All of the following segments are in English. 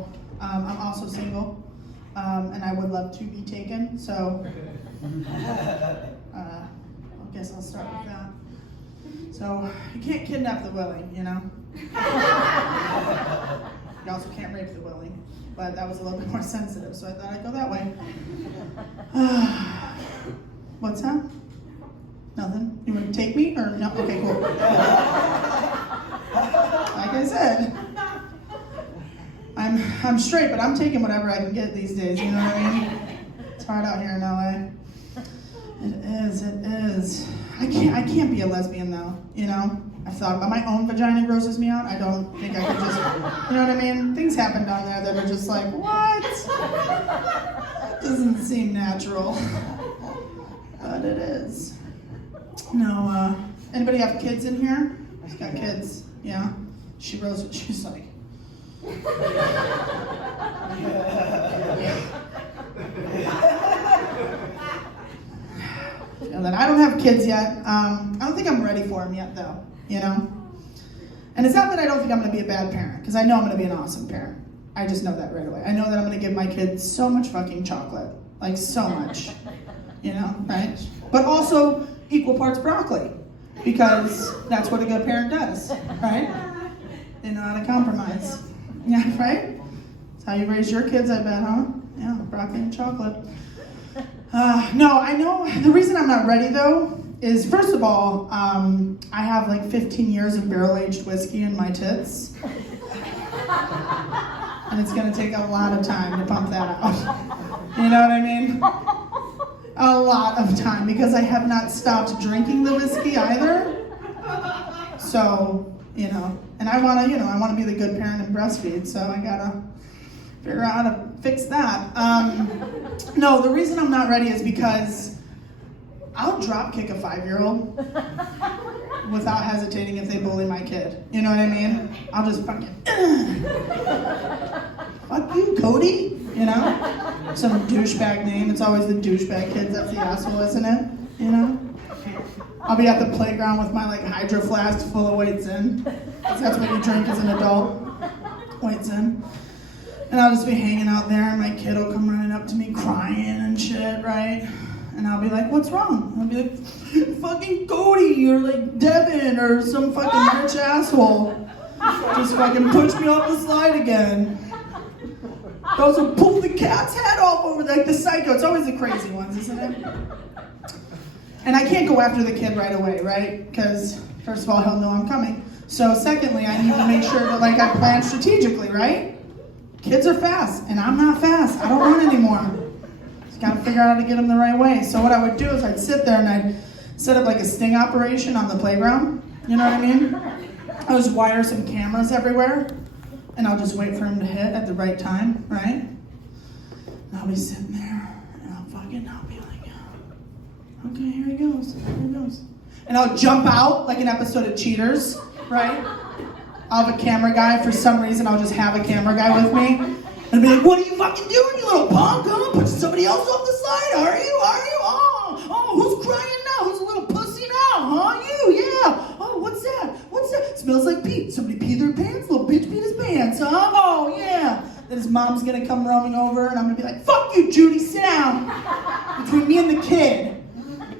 So I'm also single, and I would love to be taken. So I guess I'll start with that. So you can't kidnap the willing, you know? You also can't rape the willing, but that was a little bit more sensitive, so I thought I'd go that way. What's that? Nothing? You want to take me or no? Okay, cool. Like I said, I'm straight, but I'm taking whatever I can get these days, you know what I mean? It's hard out here in LA. It is. I can't be a lesbian though, you know? I've thought about my own vagina grosses me out. I don't think I could just, you know what I mean? Things happen down there that are just like, what? Doesn't seem natural. But it is. No, anybody have kids in here? She's got kids, yeah? She's like, and then I don't have kids yet. I don't think I'm ready for them yet, though, you know? And it's not that I don't think I'm going to be a bad parent, because I know I'm going to be an awesome parent. I just know that right away. I know that I'm going to give my kids so much fucking chocolate. Like, so much. You know, right? But also equal parts broccoli, because that's what a good parent does, right? They know how to compromise. Yeah, right? That's how you raise your kids, I bet, huh? Yeah, broccoli and chocolate. No, I know. The reason I'm not ready, though, is, first of all, I have like 15 years of barrel-aged whiskey in my tits. And it's going to take a lot of time to pump that out. You know what I mean? A lot of time, because I have not stopped drinking the whiskey either. So, you know, and I want to be the good parent and breastfeed, so I got to figure out how to fix that. No, the reason I'm not ready is because I'll drop kick a 5-year-old without hesitating if they bully my kid. You know what I mean? I'll just fucking, fuck you, Cody. You know? Some douchebag name. It's always the douchebag kids that's the asshole, isn't it? You know? I'll be at the playground with my like hydro flask full of White Zin. That's what you drink as an adult. White Zin. And I'll just be hanging out there, and my kid will come running up to me crying and shit, right? And I'll be like, what's wrong? I'll be like, fucking Cody, or like Devin, or some fucking rich asshole. Just fucking push me off the slide again. Also pull the cat's head off over like the psycho. It's always the crazy ones, isn't it? And I can't go after the kid right away, right? Because first of all, he'll know I'm coming. So secondly, I need to make sure that like I plan strategically, right? Kids are fast, and I'm not fast. I don't run anymore. Just gotta figure out how to get them the right way. So what I would do is I'd sit there and I'd set up like a sting operation on the playground. You know what I mean? I just wire some cameras everywhere. And I'll just wait for him to hit at the right time, right? And I'll be sitting there, and I'll be like, okay, here he goes. And I'll jump out like an episode of Cheaters, right? I'll have a camera guy. For some reason, I'll just have a camera guy with me. And be like, what are you fucking doing, you little punk? Huh? Pushing somebody else off the slide, are you? Oh, who's crying now? Who's a little pussy now, huh? You, yeah. Oh, what's that? Smells like Pete. Somebody peed their pants? Little bitch peed his pants, huh? Oh, yeah. Then his mom's gonna come roaming over, and I'm gonna be like, fuck you, Judy, sit down. Between me and the kid,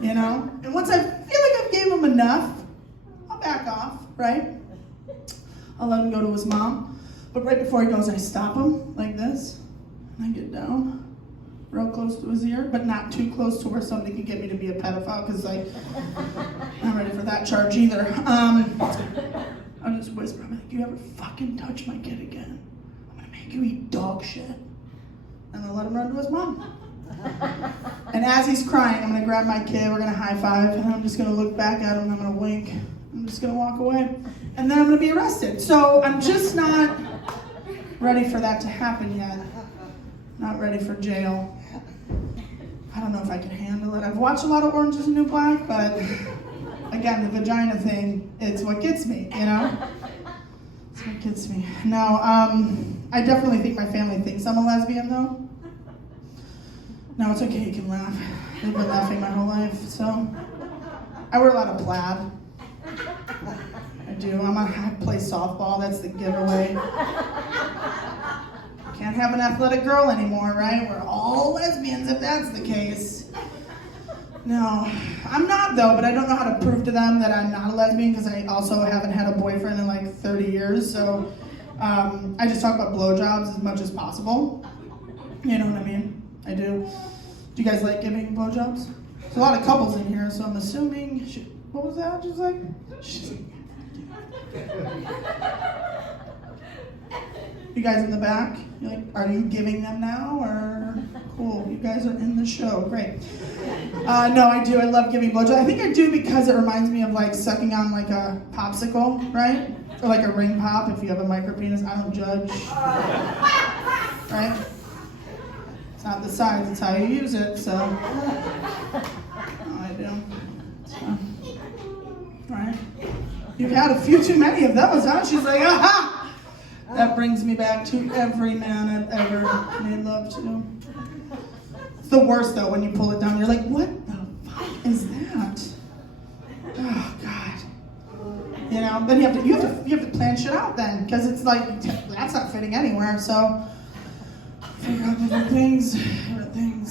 you know? And once I feel like I've gave him enough, I'll back off, right? I'll let him go to his mom. But right before he goes, I stop him like this, and I get down real close to his ear, but not too close to where somebody could get me to be a pedophile, because I'm not ready for that charge either. I'll just whisper, I'm like, you ever fucking touch my kid again, I'm gonna make you eat dog shit. And I'll let him run to his mom. And as he's crying, I'm gonna grab my kid, we're gonna high five, and I'm just gonna look back at him, and I'm gonna wink. I'm just gonna walk away. And then I'm gonna be arrested. So I'm just not ready for that to happen yet. Not ready for jail. I don't know if I can handle it. I've watched a lot of Orange is the New Black, but again, the vagina thing, it's what gets me, you know? It's what gets me. No, I definitely think my family thinks I'm a lesbian, though. No, it's okay, you can laugh. They've been laughing my whole life, so. I wear a lot of plaid. I do. I play softball, that's the giveaway. Can't have an athletic girl anymore, right? We're all lesbians if that's the case. No, I'm not though, but I don't know how to prove to them that I'm not a lesbian because I also haven't had a boyfriend in like 30 years, so I just talk about blowjobs as much as possible. You know what I mean? I do. Do you guys like giving blowjobs? There's a lot of couples in here, so I'm assuming, what was that? She's like, you guys in the back, you're like, are you giving them now, or cool, you guys are in the show, great. No, I do, I love giving blowjobs. I think I do because it reminds me of like sucking on like a popsicle, right? Or like a ring pop if you have a micro penis, I don't judge. Right? It's not the size, it's how you use it, so. I do. So. Right? You've had a few too many of those, huh? She's like, aha! That brings me back to every man I've ever made love to. It's the worst though when you pull it down. You're like, what the fuck is that? Oh God. You know, then you have to plan shit out then, because it's like that's not fitting anywhere. So figure out different things.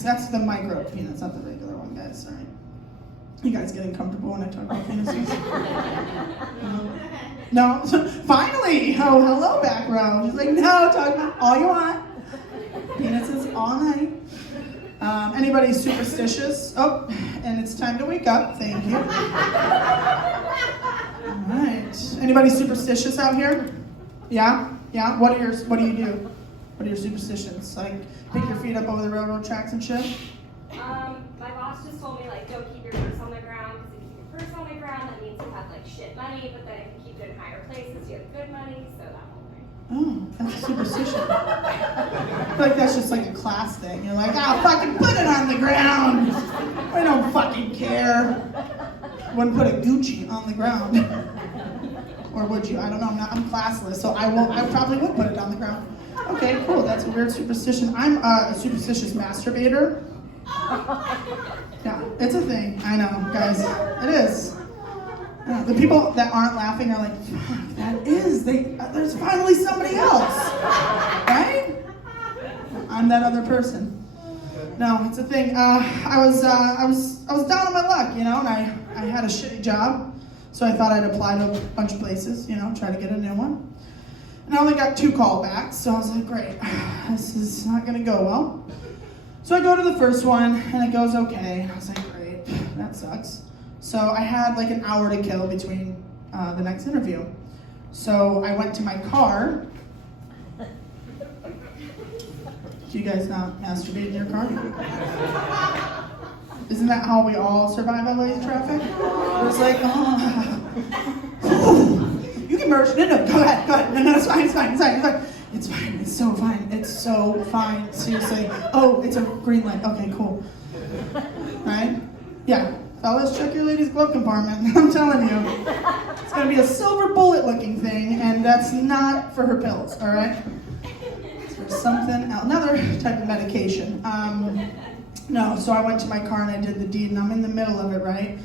That's the micro penis, not the regular one, guys. Sorry. You guys getting comfortable when I talk about penises? No? Finally! Oh, hello, back row. She's like, no, talk about all you want. Penises all night. Anybody superstitious? Oh, and it's time to wake up. Thank you. All right. Anybody superstitious out here? Yeah? Yeah? What do you do? What are your superstitions? Like, pick your feet up over the railroad tracks and shit? My boss just told me, like, don't keep your purse on the ground, because if you keep your purse on the ground, that means you have, like, shit money, but then if you keep it in higher places, you have good money, so that whole thing. Oh, that's a superstition. I feel like that's just like a class thing. You're like, fucking put it on the ground. I don't fucking care. Wouldn't put a Gucci on the ground. Or would you? I don't know, I'm classless, so I probably would put it on the ground. Okay, cool, that's a weird superstition. I'm a superstitious masturbator. Yeah, it's a thing. I know, guys. It is. Yeah, the people that aren't laughing are like, fuck, that is. There's finally somebody else, right? I'm that other person. No, it's a thing. I was down on my luck, you know, and I had a shitty job, so I thought I'd apply to a bunch of places, you know, try to get a new one. And I only got 2 callbacks, so I was like, great, this is not gonna go well. So I go to the first one, and it goes okay. I was like, great, that sucks. So I had like an hour to kill between the next interview. So I went to my car. Do you guys not masturbate in your car? Isn't that how we all survive LA's traffic? It was like, you can merge. No, go ahead. No, it's fine. It's so fine. Seriously. Oh, it's a green light. Okay, cool. Right? Yeah. Fellas, check your ladies' glove compartment. I'm telling you. It's going to be a silver bullet looking thing, and that's not for her pills, all right? It's for something else. Another type of medication. No, so I went to my car and I did the deed, and I'm in the middle of it, right?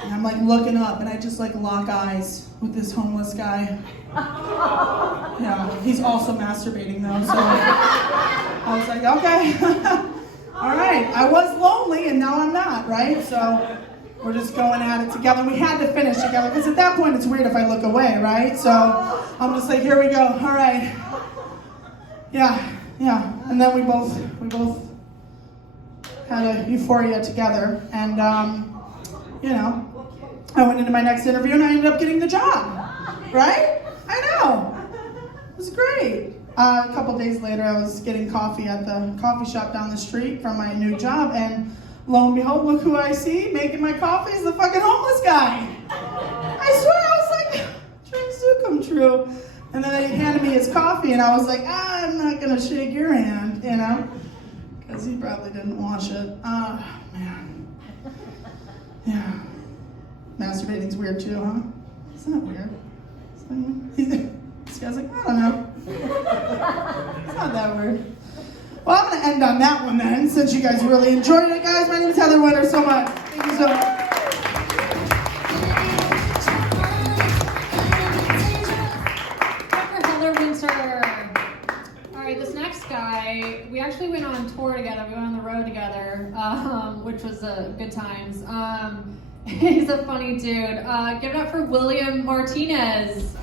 And I'm like looking up, and I just like lock eyes with this homeless guy. Yeah, he's also masturbating though, so I was like, okay. All right, I was lonely and now I'm not, right? So we're just going at it together. We had to finish together because at that point it's weird if I look away, right? So I'm just like, here we go. All right. Yeah. And then we both had a euphoria together, and you know, I went into my next interview and I ended up getting the job, right? I know. It was great. A couple days later, I was getting coffee at the coffee shop down the street from my new job, and lo and behold, look who I see making my coffee is the fucking homeless guy. I swear, I was like, dreams do come true. And then he handed me his coffee, and I was like, I'm not gonna shake your hand, you know, because he probably didn't wash it. Oh, man. Yeah. Masturbating's weird too, huh? It's not weird. This guy's like, I don't know. It's not that weird. Well, I'm going to end on that one then, since you guys really enjoyed it, guys. My name is Heather Winter so much. Thank you so much. Dr. Heather Winter. All right, this next guy tour together. We went on the road together, which was good times. He's a funny dude. Give it up for William Martinez.